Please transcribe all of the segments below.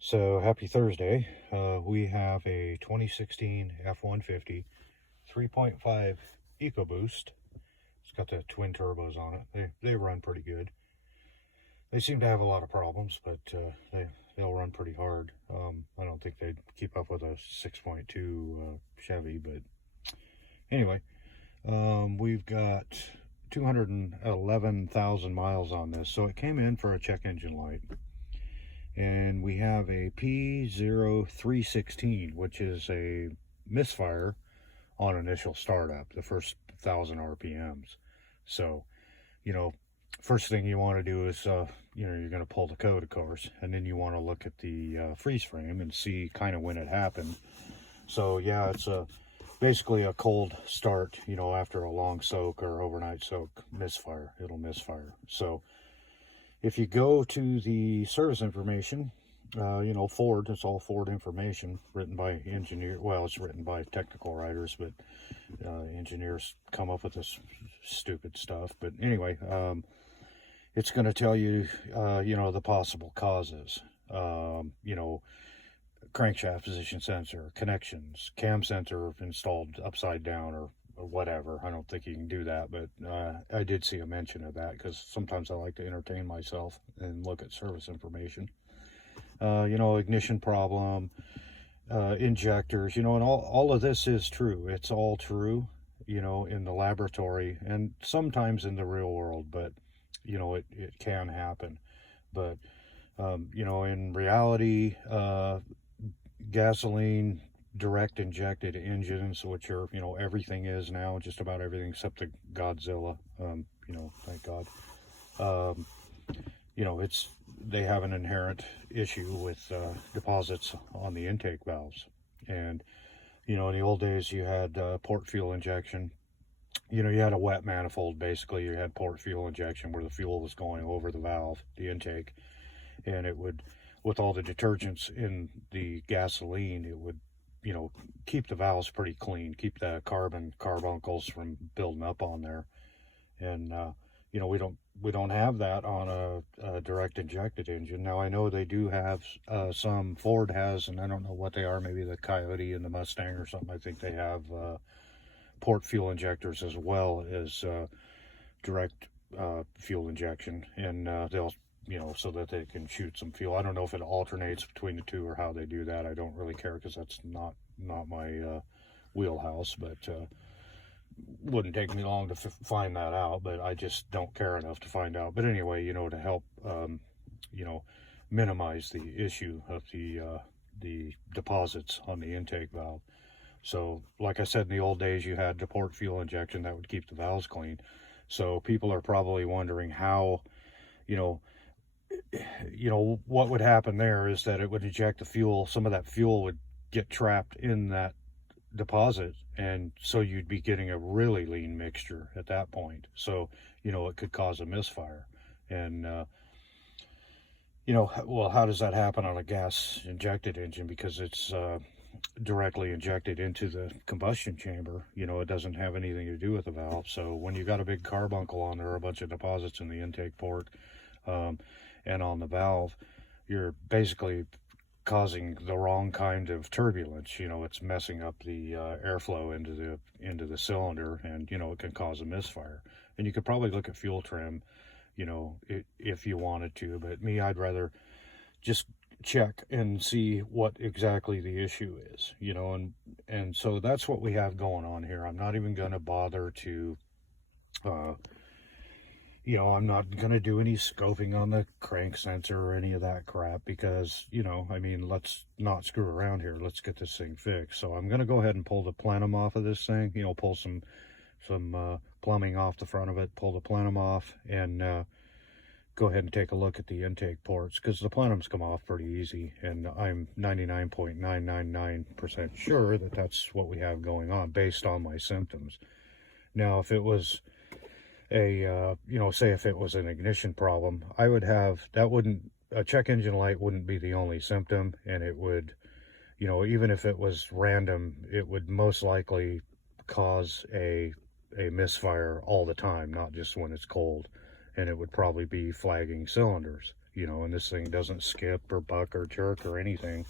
So happy Thursday. We have a 2016 F-150 3.5 EcoBoost. It's got the twin turbos on it. They run pretty good. They seem to have a lot of problems, but they'll run pretty hard. I don't think they'd keep up with a 6.2 Chevy, but anyway, we've got 211,000 miles on this, so it came in for a check engine light. And we have a P0316, which is a misfire on initial startup, the first 1,000 RPMs. So, first thing you want to do is, you're going to pull the code, of course, and then you want to look at the freeze frame and see kind of when it happened. So, yeah, it's basically a cold start, after a long soak or overnight soak, misfire. It'll misfire. So, if you go to the service information, Ford, it's all Ford information written by engineers. Well, it's written by technical writers, but engineers come up with this stupid stuff. But anyway, it's going to tell you, the possible causes. Crankshaft position sensor, connections, cam sensor installed upside down or whatever. I don't think you can do that, but I did see a mention of that because sometimes I like to entertain myself and look at service information. Ignition problem, injectors, and all of this is true. It's all true, in the laboratory and sometimes in the real world, but, it can happen. But, in reality, gasoline direct injected engines, which are, everything is now, just about everything except the Godzilla, thank God. They have an inherent issue with deposits on the intake valves. And, in the old days you had port fuel injection. You had a wet manifold. Basically, you had port fuel injection where the fuel was going over the valve, the intake, and it would, with all the detergents in the gasoline, it would, keep the valves pretty clean, keep the carbuncles from building up on there. And we don't have that on a direct injected engine. Now I know they do have some. Ford has, and I don't know what they are, maybe the Coyote and the Mustang or something. I think they have port fuel injectors as well as direct fuel injection, and they'll, so that they can shoot some fuel. I don't know if it alternates between the two or how they do that. I don't really care because that's not my wheelhouse, but wouldn't take me long to find that out, but I just don't care enough to find out. But anyway, to help minimize the issue of the deposits on the intake valve. So like I said, in the old days you had the port fuel injection that would keep the valves clean. So people are probably wondering how, what would happen there is that it would eject the fuel. Some of that fuel would get trapped in that deposit, and so you'd be getting a really lean mixture at that point. So it could cause a misfire. And well, how does that happen on a gas injected engine? Because it's directly injected into the combustion chamber. It doesn't have anything to do with the valve. So when you got a big carbuncle on there, a bunch of deposits in the intake port and on the valve, you're basically causing the wrong kind of turbulence. It's messing up the airflow into the cylinder, and it can cause a misfire. And you could probably look at fuel trim, if you wanted to, but me, I'd rather just check and see what exactly the issue is, and so that's what we have going on here. I'm not even going to bother to I'm not going to do any scoping on the crank sensor or any of that crap because, let's not screw around here. Let's get this thing fixed. So I'm going to go ahead and pull the plenum off of this thing, pull some plumbing off the front of it, pull the plenum off, and go ahead and take a look at the intake ports, because the plenums come off pretty easy, and I'm 99.999% sure that that's what we have going on based on my symptoms. Now, if it was a say if it was an ignition problem, I would have, a check engine light wouldn't be the only symptom, and it would, even if it was random, it would most likely cause a misfire all the time, not just when it's cold. And it would probably be flagging cylinders, you know, and this thing doesn't skip or buck or jerk or anything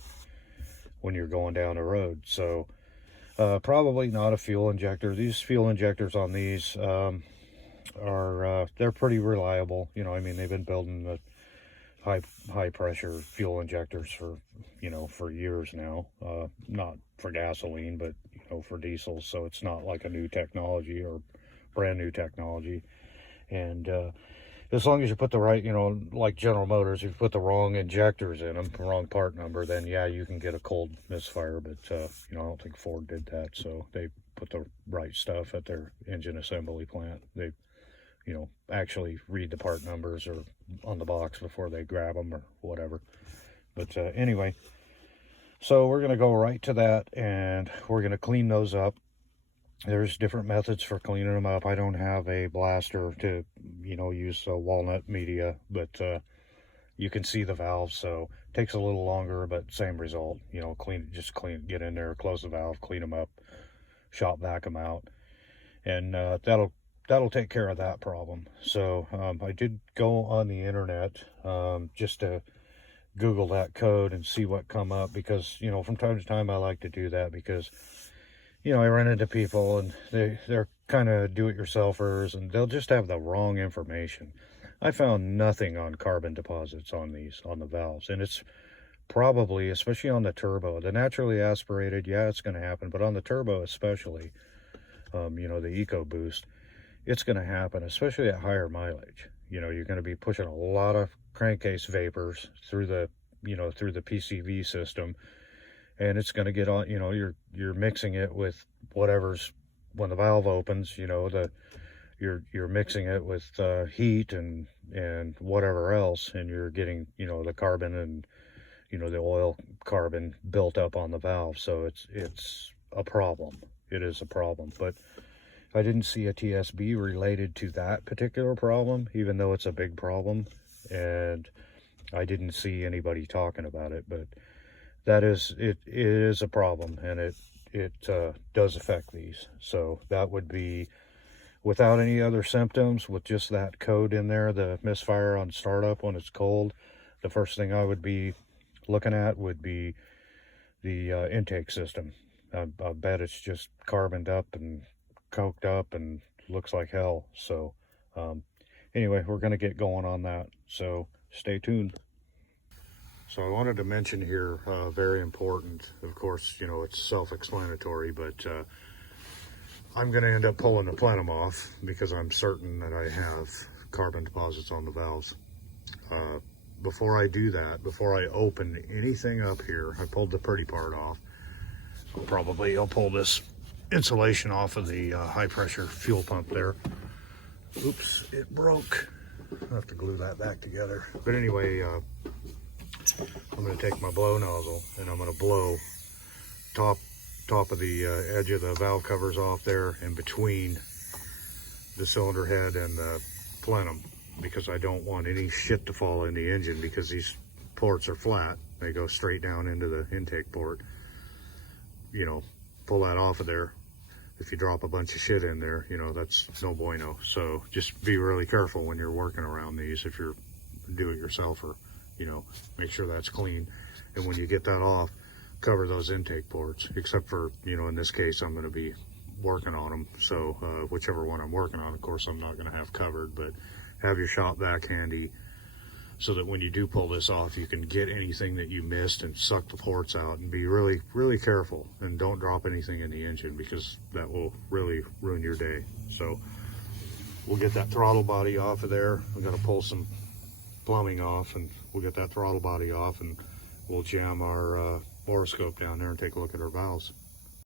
when you're going down the road. So probably not a fuel injector. These fuel injectors on these they're pretty reliable. You know, I mean, they've been building the high pressure fuel injectors for, you know, for years now. Not for gasoline, but, you know, for diesel. So it's not like a new technology or brand new technology. And as long as you put the right, you know, like General Motors, if you put the wrong injectors in them, the wrong part number, then yeah, you can get a cold misfire. But you know, I don't think Ford did that. So they put the right stuff at their engine assembly plant. They, you know, actually read the part numbers or on the box before they grab them or whatever. But anyway, so we're going to go right to that, and we're going to clean those up. There's different methods for cleaning them up. I don't have a blaster to, you know, use walnut media, but you can see the valve, so it takes a little longer, but same result. You know, get in there, close the valve, clean them up, shop vac them out, and that'll take care of that problem. So I did go on the internet just to Google that code and see what come up, because, you know, from time to time I like to do that, because, you know, I run into people and they're kind of do-it-yourselfers, and they'll just have the wrong information. I found nothing on carbon deposits on the valves, and it's probably, especially on the turbo, the naturally aspirated, yeah, it's going to happen, but on the turbo especially, you know, the EcoBoost, it's going to happen, especially at higher mileage. You know, you're going to be pushing a lot of crankcase vapors through the, you know, through the PCV system, and it's going to get on, you know, you're mixing it with whatever's, when the valve opens, you know, you're mixing it with heat and whatever else, and you're getting, you know, the carbon and, you know, the oil carbon built up on the valve. So it's a problem. It is a problem. But I didn't see a TSB related to that particular problem, even though it's a big problem, and I didn't see anybody talking about it. But it is a problem, and it does affect these. So that would be, without any other symptoms, with just that code in there, the misfire on startup when it's cold, the first thing I would be looking at would be the intake system. I bet it's just carboned up and coked up and looks like hell. So anyway, we're going to get going on that, so stay tuned. So I wanted to mention here, very important, of course, you know, it's self-explanatory, but I'm going to end up pulling the plenum off because I'm certain that I have carbon deposits on the valves. Before I do that, before I open anything up here, I pulled the pretty part off. I'll pull this insulation off of the high pressure fuel pump there. Oops, it broke. I'll have to glue that back together. But anyway, I'm going to take my blow nozzle and I'm going to blow top of the edge of the valve covers off there, in between the cylinder head and the plenum, because I don't want any shit to fall in the engine, because these ports are flat. They go straight down into the intake port. You know, pull that off of there. If you drop a bunch of shit in there, you know, that's no bueno. So just be really careful when you're working around these. If you're do-it-yourselfer, you know, make sure that's clean. And when you get that off, cover those intake ports, except for, you know, in this case, I'm going to be working on them. So whichever one I'm working on, of course, I'm not going to have covered, but have your shop vac handy so that when you do pull this off, you can get anything that you missed and suck the ports out, and be really, really careful, and don't drop anything in the engine, because that will really ruin your day. So we'll get that throttle body off of there. I'm going to pull some plumbing off, and we'll get that throttle body off, and we'll jam our borescope down there and take a look at our valves.